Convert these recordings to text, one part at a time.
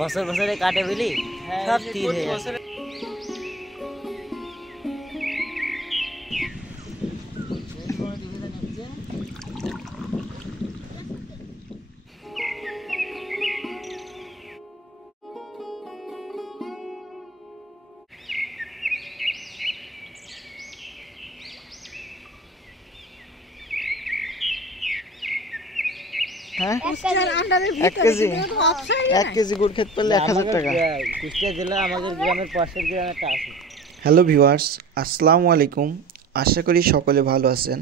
বছর বছরে কাটে বলি সব তীর হয়ে গেছে। হ্যালো ভিউয়ার্স, আসসালামু আলাইকুম। আশা করি সকলে ভালো আছেন।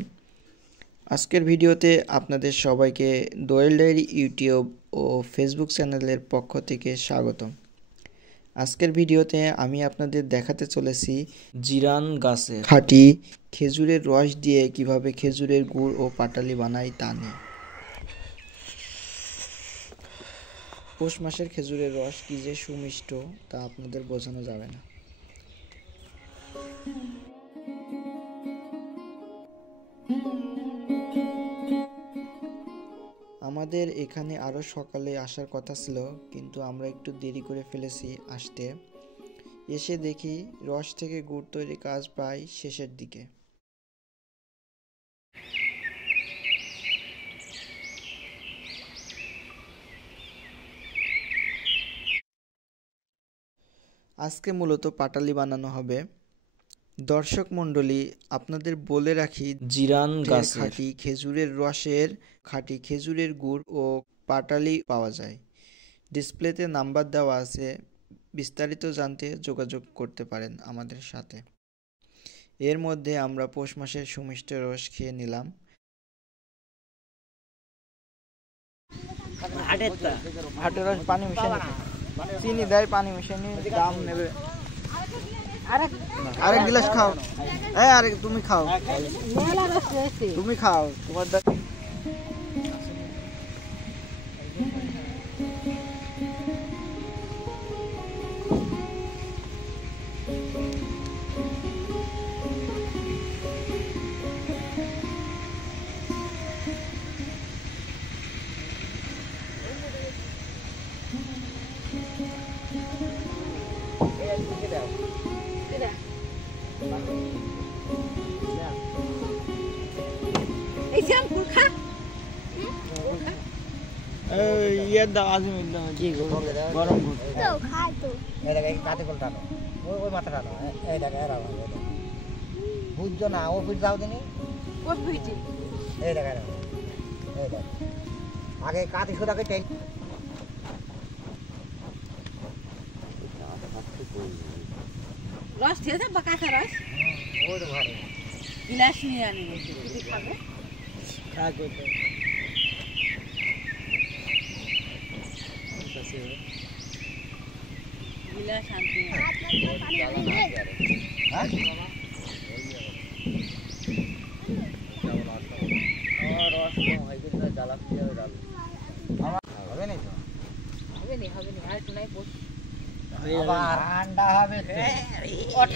আজকের ভিডিওতে আপনাদের সবাইকে দোয়েল ডায়েরি ইউটিউব ও ফেসবুক চ্যানেলের পক্ষ থেকে স্বাগতম। আজকের ভিডিওতে আমি আপনাদের দেখাতে চলেছি জিরান গাছের খাঁটি খেজুরের রস দিয়ে কিভাবে খেজুরের গুড় ও পাটালি বানাই তা নিয়ে। পৌষ মাসের খেজুরের রস কি যে সুমিষ্ট তা আপনাদের বোঝানো যাবে না। আমাদের এখানে আরো সকালে আসার কথা ছিল, কিন্তু আমরা একটু দেরি করে ফেলেছি আসতে। এসে দেখি রস থেকে গুড় তৈরির কাজ প্রায় শেষের দিকে। আজকে মূলত পাটালি বানানো হবে। দর্শক মণ্ডলী, আপনাদের বলে রাখি, জিরান গাছের খাঁটি খেজুরের রসের খাঁটি খেজুরের গুড় ও পাটালি পাওয়া যায়। ডিসপ্লেতে নাম্বার দেওয়া আছে, বিস্তারিত জানতে যোগাযোগ করতে পারেন আমাদের সাথে। এর মধ্যে আমরা পৌষ মাসের সুমিষ্ট রস খেয়ে নিলাম। হাটের রস পানি মিশিয়ে চিনি দেয়, পানি মিশিয়ে দাম নেবে। আরেক গ্লাস খাও। আরে তুমি খাও, তুমি খাও, তোমার বুঝছো না, ও ফিট যাও দিনি আগে কাতি সোদাকে চাই। রস খেয়েছে বা কাঁচা রস গিলাস নিয়ে আনি খাবে। গিলাস আনতে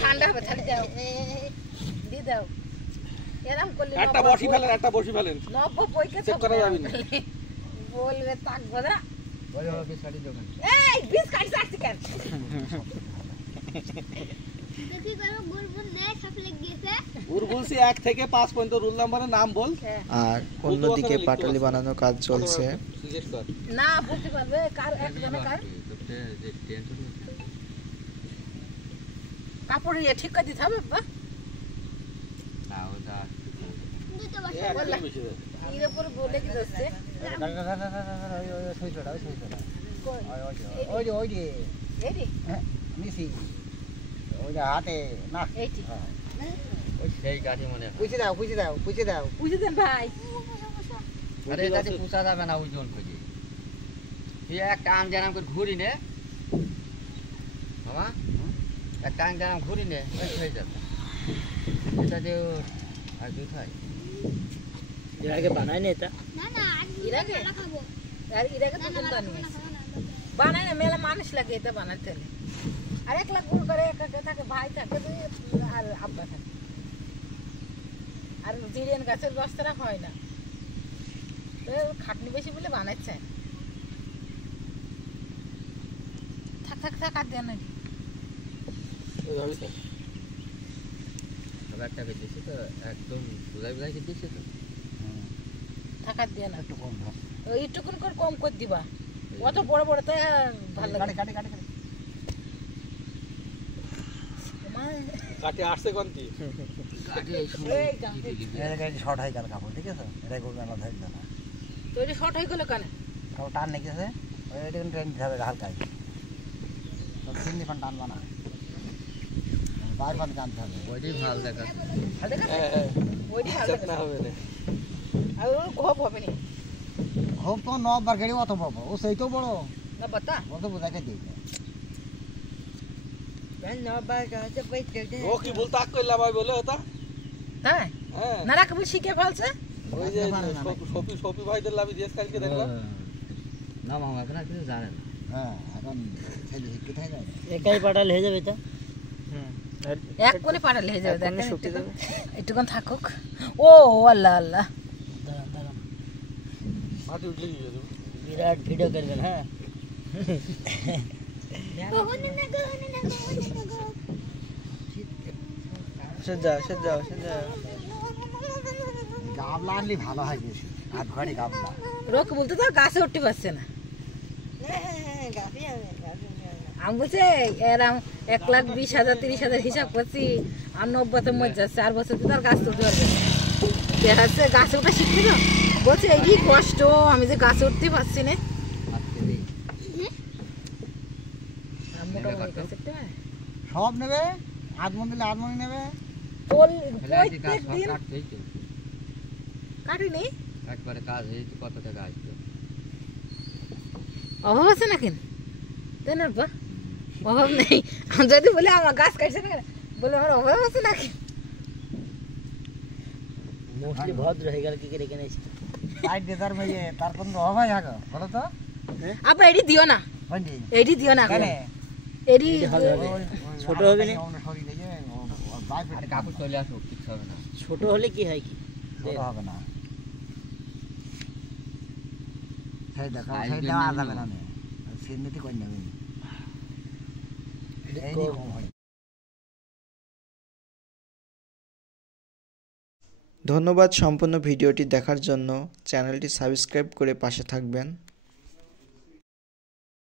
ঠান্ডা হবে, ঠান্ডা হবে, দিয়ে দাও। এরকম করলে একটা বসি ফেলেন নব্বই পয়সা চেক করা যাবে না, বলবে তাকবো না। এই বিষ কাটছে আসছে কেন? দেখি করে গুড় নে সব লেগে গেছে। গুড় বলছি 1 থেকে 5 পর্যন্ত রুল নাম্বারের নাম বল। আর অন্যদিকে পাটালি বানানোর কাজ চলছে। না বলতে পারবে কার একজনে কার কাপড় দিয়ে ঠিক করে দিতে হবে। বা না ওটা দুটো বসে বললা এর উপর বলে কি দছে ওই সইছোড়া ওই এডি নিসি ওই হাতে না এইটি ওই সেই গাড়ি মনে পুষে দেন ভাই। আরে গাড়ি পুষা যাবে না, ওজন করে তুই এক টান জানাম করে ঘুরি নে মামা, এক টান জানাম ঘুরি নে হয়ে যাবে। এটা যে আর দুই খাই এর আগে বানাই না, এটা না না এর আগে খাবো। আর এর আগে তো বানাই না, মেলা মানুষ লাগে এটা বানাতে। আর একলা গুড় করে একা থাকে, ভাই থাকে আর আব্বা থাকে। আর জিরিয়ান গাছের রসটা হয় না, খাটনি বেশি বলে বানাচ্ছে। থাক থাক আর দেন নাকি আবার একটা দিয়েছে তো একদম বুঝাই বুঝাই দিয়েছে তো থাকার দিয়ে না একটু কম এইটুকুন করে কম করে দিবা অত বড় বড় তো ভালো লাগে কাটে কাটে কাটে কাটে আসছে কোনটি কাটে এই এই শর্ট হয়ে গেল কাপড় ঠিক আছে এটা করবে না ধরে না তো এটা শর্ট হয়ে গেল কেন কাপড় টান নেই গেছে এটা কিন্তু ট্রেন দিতে হবে হালকায় তো তিন ফান টানবা না বার ফান টানতে হবে ওইটাই ভালো দেখাচ্ছে ভালো দেখা ওইটি ভালো না হবে না আর ওর ঘপ হবে না হোপ তো 9 বার গাড়ি অত বড় ও সেইটাও বড় না বাতা অত বোঝাইতে দিই ও কি বলতা কইলা ভাই বলে ওটা তাই হ্যাঁ না রাখবো শিখে ফেলছে ওই যে শপি ভাইদের লাভি দিয়েছ কালকে দেখলাম না মামা এখন কিছু জানে না হ্যাঁ এখন ছেলে কোথায় যায় একাই পাঠালে হয়ে যাবে তা এক কোণে পাঠালে হয়ে যাবে দেখেন একটুক্ষণ থাকুক ও আল্লাহ আল্লাহ মাটি উঠলে কি হবে বিরাট ভিডিও করবেন হ্যাঁ সে যাও গাবলা আনলি ভালো হয় বেশি আধ ঘড়ি গাবলা রোক বলতে তো গাছে উঠতে পারছে না আমি বলছি এরম 1,20,000 30,000 হিসাব করছি আর 90 মরে যাচ্ছে 4 বছর তো তার গাছ তুলতে পারবে না দেখাচ্ছে গাছে ওঠা শিখছে তো বলছে এই কষ্ট আমি যে গাছে উঠতে পারছি না মোটামুটি গাছে একটা সব নেবে আধমন দিলে আধমনি নেবে প্রত্যেক দিন কাটিনি একবারে কাজ হয়েছে কত টাকা আসবে অভাব আছে না কেন তাই না বা অভাব নেই যদি বলে আমার গাছ কাটছে না বলে আমার অভাব আছে নাকি মোস্টলি ভদ্র হয়ে গেল কি করে এখানে এসে সাইড দেদার মেয়ে তার কোন অভাব হয় আগো বলো তো আপা এডি দিও না বন্ধি এডি দিও না কেন এডি ছোট হবে না সরি দেখে বাই পেট কাপড় চলে আসো কিছু হবে না ছোট হলে কি হয় কি ছোট হবে না সেই দেখো সেই দেওয়া যাবে না সিন্নতি কই নেবে এই নি কম হয় ধন্যবাদ সম্পূর্ণ ভিডিওটি দেখার জন্য চ্যানেলটি সাবস্ক্রাইব করে পাশে থাকবেন।